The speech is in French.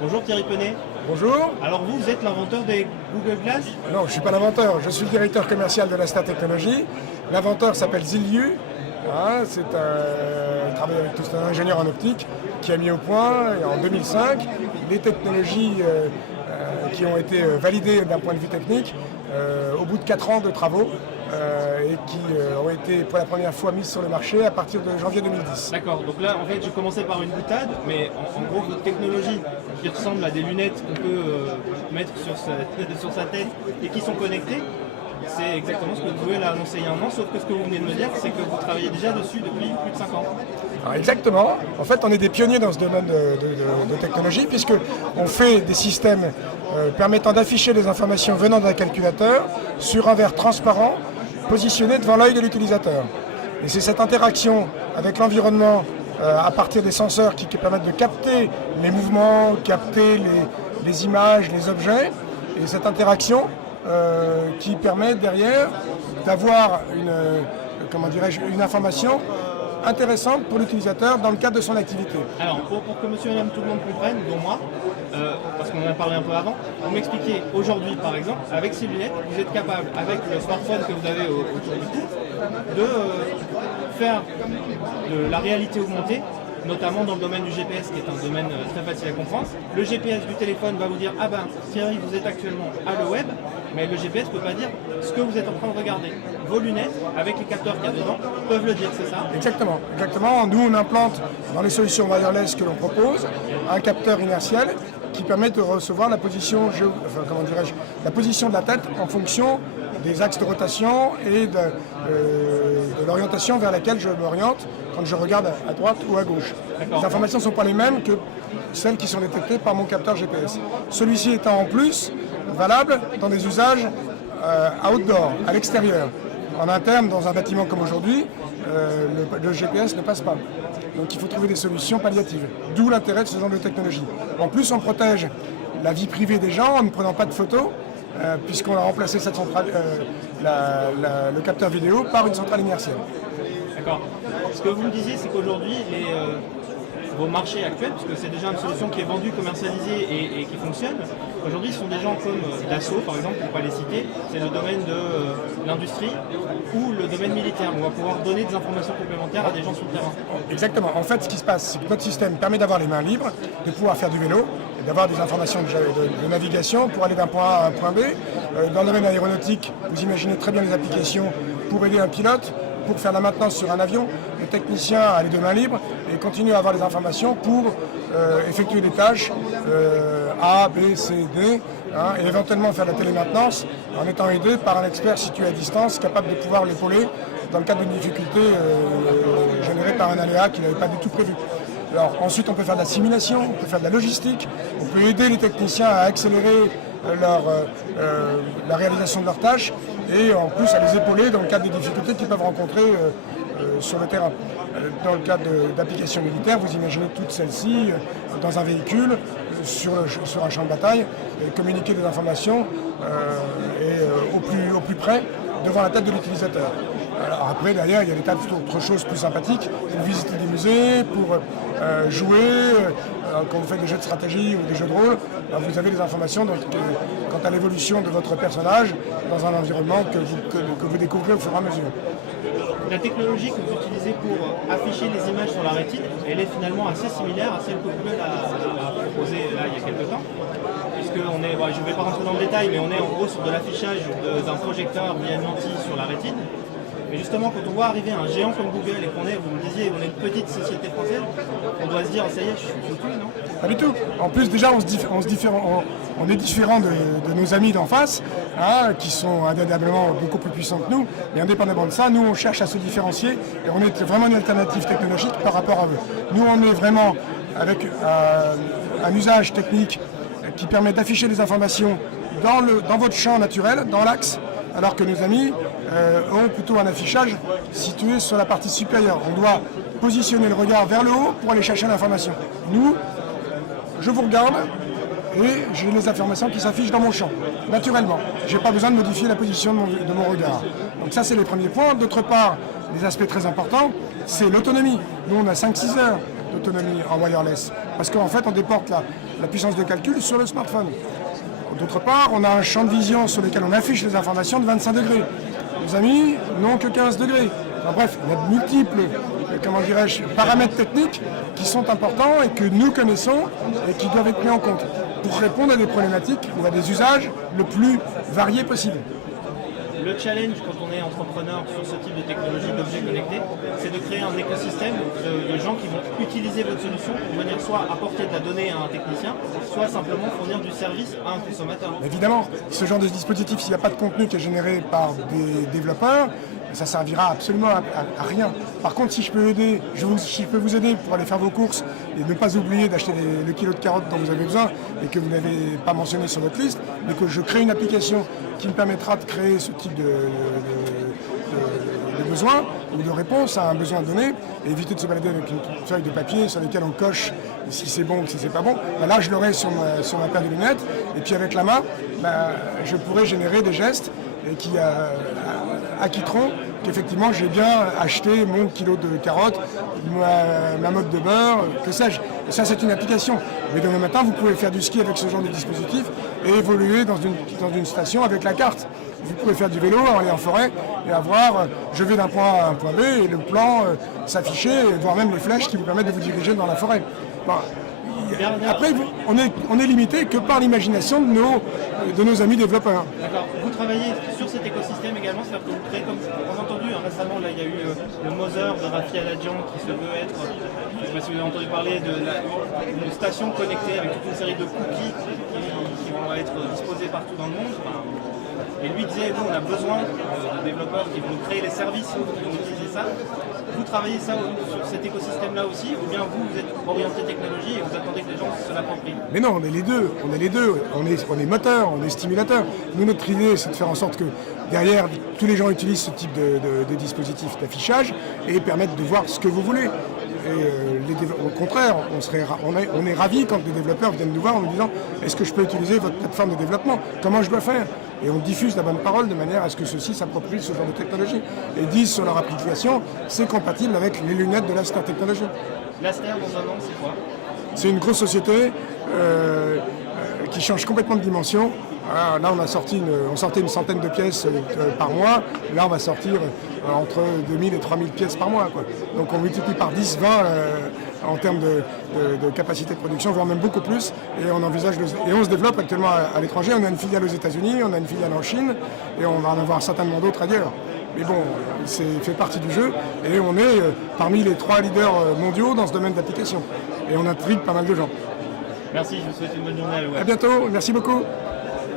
Bonjour Thierry Penet. Bonjour. Alors vous êtes l'inventeur des Google Glass? Non, je ne suis pas l'inventeur, je suis le directeur commercial de la Star Technologies. L'inventeur s'appelle Ziliu. C'est il travaille avec tout un ingénieur en optique qui a mis au point en 2005 les technologies qui ont été validées d'un point de vue technique au bout de 4 ans de travaux et qui ont été pour la première fois mises sur le marché à partir de janvier 2010. D'accord, donc là en fait je commençais par une boutade, mais en gros votre technologie qui ressemble à des lunettes qu'on peut mettre sur sa tête et qui sont connectées, c'est exactement ce que vous pouvez l'annoncer il y a un an, sauf que ce que vous venez de me dire, c'est que vous travaillez déjà dessus depuis plus de 5 ans. Alors exactement. En fait, on est des pionniers dans ce domaine de technologie, puisqu'on fait des systèmes permettant d'afficher les informations venant d'un calculateur sur un verre transparent positionné devant l'œil de l'utilisateur. Et c'est cette interaction avec l'environnement à partir des senseurs qui permettent de capter les mouvements, capter les images, les objets, et cette interaction qui permet derrière d'avoir une information intéressante pour l'utilisateur dans le cadre de son activité. Alors, pour que monsieur et madame tout le monde comprenne, dont moi, parce qu'on en a parlé un peu avant, vous m'expliquez aujourd'hui, par exemple, avec ces lunettes, vous êtes capable, avec le smartphone que vous avez autour du cou, de faire de la réalité augmentée, notamment dans le domaine du GPS, qui est un domaine très facile à comprendre. Le GPS du téléphone va vous dire « Ah ben, Thierry, vous êtes actuellement à le web », mais le GPS ne peut pas dire ce que vous êtes en train de regarder. Vos lunettes, avec les capteurs qu'il y a dedans, peuvent le dire, c'est ça? Exactement. Nous, on implante dans les solutions wireless que l'on propose un capteur inertiel qui permet de recevoir la position de la tête en fonction des axes de rotation et de l'orientation vers laquelle je m'oriente quand je regarde à droite ou à gauche. Les informations ne sont pas les mêmes que celles qui sont détectées par mon capteur GPS. Celui-ci étant en plus valable dans des usages outdoor, à l'extérieur. En interne, dans un bâtiment comme aujourd'hui, le GPS ne passe pas. Donc il faut trouver des solutions palliatives. D'où l'intérêt de ce genre de technologie. En plus, on protège la vie privée des gens en ne prenant pas de photos, puisqu'on a remplacé cette centrale, le capteur vidéo par une centrale inertielle. D'accord. Ce que vous me disiez, c'est qu'aujourd'hui, vos marchés actuels, parce que c'est déjà une solution qui est vendue, commercialisée et qui fonctionne, aujourd'hui, ce sont des gens comme Dassault, par exemple, pour ne pas les citer, c'est le domaine de l'industrie ou le domaine militaire. On va pouvoir donner des informations complémentaires à des gens sur le terrain. Exactement. En fait, ce qui se passe, c'est que notre système permet d'avoir les mains libres, de pouvoir faire du vélo, et d'avoir des informations de navigation pour aller d'un point A à un point B. Dans le domaine aéronautique, vous imaginez très bien les applications pour aider un pilote, pour faire la maintenance sur un avion. Le technicien a les deux mains libres et continue à avoir les informations pour effectuer des tâches A, B, C, D, et éventuellement faire la télémaintenance en étant aidé par un expert situé à distance, capable de pouvoir l'épauler dans le cadre d'une difficulté générée par un aléa qu'il n'avait pas du tout prévu. Alors, ensuite, on peut faire de la simulation, on peut faire de la logistique, on peut aider les techniciens à accélérer la réalisation de leurs tâches et en plus à les épauler dans le cadre des difficultés qu'ils peuvent rencontrer sur le terrain. Dans le cadre d'applications militaires, vous imaginez toutes celles-ci dans un véhicule, sur un champ de bataille, et communiquer des informations au plus près devant la tête de l'utilisateur. Alors après, derrière, il y a des tas d'autres choses plus sympathiques, pour visiter des musées, pour jouer, quand vous faites des jeux de stratégie ou des jeux de rôle, vous avez des informations quant à l'évolution de votre personnage dans un environnement que vous découvrez au fur et à mesure. La technologie que vous utilisez pour afficher les images sur la rétine, elle est finalement assez similaire à celle que Google a proposée là il y a quelques temps. Puisque je ne vais pas rentrer dans le détail, mais on est en gros sur de l'affichage d'un projecteur via une lentille sur la rétine. Mais justement, quand on voit arriver un géant comme Google et vous me disiez, on est une petite société française, on doit se dire, ça y est, je suis foutu, non? Pas du tout. En plus, déjà, on est différent de nos amis d'en face, qui sont indéniablement beaucoup plus puissants que nous. Mais indépendamment de ça, nous, on cherche à se différencier et on est vraiment une alternative technologique par rapport à eux. Nous, on est vraiment avec un usage technique qui permet d'afficher des informations dans votre champ naturel, dans l'axe, alors que nos amis ont plutôt un affichage situé sur la partie supérieure. On doit positionner le regard vers le haut pour aller chercher l'information. Nous, je vous regarde et j'ai les informations qui s'affichent dans mon champ, naturellement. Je n'ai pas besoin de modifier la position de mon regard. Donc ça, c'est les premiers points. D'autre part, des aspects très importants, c'est l'autonomie. Nous, on a 5-6 heures d'autonomie en wireless, parce qu'en fait, on déporte la puissance de calcul sur le smartphone. D'autre part, on a un champ de vision sur lequel on affiche les informations de 25 degrés. Nos amis n'ont que 15 degrés. Enfin, bref, il y a de multiples paramètres techniques qui sont importants et que nous connaissons et qui doivent être mis en compte pour répondre à des problématiques ou à des usages le plus variés possible. Le challenge quand on est entrepreneur sur ce type de technologie d'objets connectés, c'est de créer un écosystème de gens qui vont utiliser votre solution pour venir soit apporter de la donnée à un technicien, soit simplement fournir du service à un consommateur. Évidemment, ce genre de dispositif, s'il n'y a pas de contenu qui est généré par des développeurs, ça servira absolument à rien. Par contre, si je peux vous aider pour aller faire vos courses et ne pas oublier d'acheter le kilo de carottes dont vous avez besoin et que vous n'avez pas mentionné sur votre liste, mais que je crée une application qui me permettra de créer ce type de besoin ou de réponse à un besoin donné et éviter de se balader avec une feuille de papier sur laquelle on coche si c'est bon ou si c'est pas bon. Là, je l'aurai sur ma paire de lunettes et puis avec la main, je pourrai générer des gestes qui acquitteront qu'effectivement j'ai bien acheté mon kilo de carottes, ma mode de beurre, que sais-je. Et ça, c'est une application. Mais demain matin, vous pouvez faire du ski avec ce genre de dispositif et évoluer dans une station avec la carte. Vous pouvez faire du vélo, aller en forêt et avoir, je vais d'un point A à un point B et le plan s'afficher, voire même les flèches qui vous permettent de vous diriger dans la forêt. Après, on est limité que par l'imagination de nos amis développeurs. D'accord. Vous travaillez sur cet écosystème également, c'est-à-dire que vous créez, comme on a entendu récemment, là, il y a eu le Mother de Rafi Aladjian qui se veut être, je ne sais pas si vous avez entendu parler, d'une station connectée avec toute une série de cookies qui vont être disposés partout dans le monde. Et lui disait, nous, on a besoin de développeurs qui vont créer les services qui vont utiliser ça. Vous travaillez ça sur cet écosystème-là aussi, ou bien vous êtes orienté technologie et vous attendez que les gens se l'approprient? Mais non, on est les deux. On est moteur, on est stimulateur. Nous, notre idée, c'est de faire en sorte que derrière, tous les gens utilisent ce type de dispositif d'affichage et permettent de voir ce que vous voulez. Et au contraire, on est ravis quand des développeurs viennent nous voir en nous disant « Est-ce que je peux utiliser votre plateforme de développement? Comment je dois faire ?» Et on diffuse la bonne parole de manière à ce que ceux-ci s'approprient ce genre de technologie et disent sur leur application « C'est compatible avec les lunettes de l'Aster Technologies. » L'Aster, dans un an, c'est quoi? C'est une grosse société qui change complètement de dimension. Là, on sortait une centaine de pièces par mois. Là, on va sortir entre 2000 et 3000 pièces par mois, quoi. Donc, on multiplie par 10, 20 en termes de capacité de production, voire même beaucoup plus. Et on envisage et on se développe actuellement à l'étranger. On a une filiale aux États-Unis, on a une filiale en Chine, et on va en avoir certainement d'autres ailleurs. Mais bon, c'est fait partie du jeu. Et on est parmi les 3 leaders mondiaux dans ce domaine d'application. Et on intrigue pas mal de gens. Merci, je vous souhaite une bonne journée. À bientôt, merci beaucoup.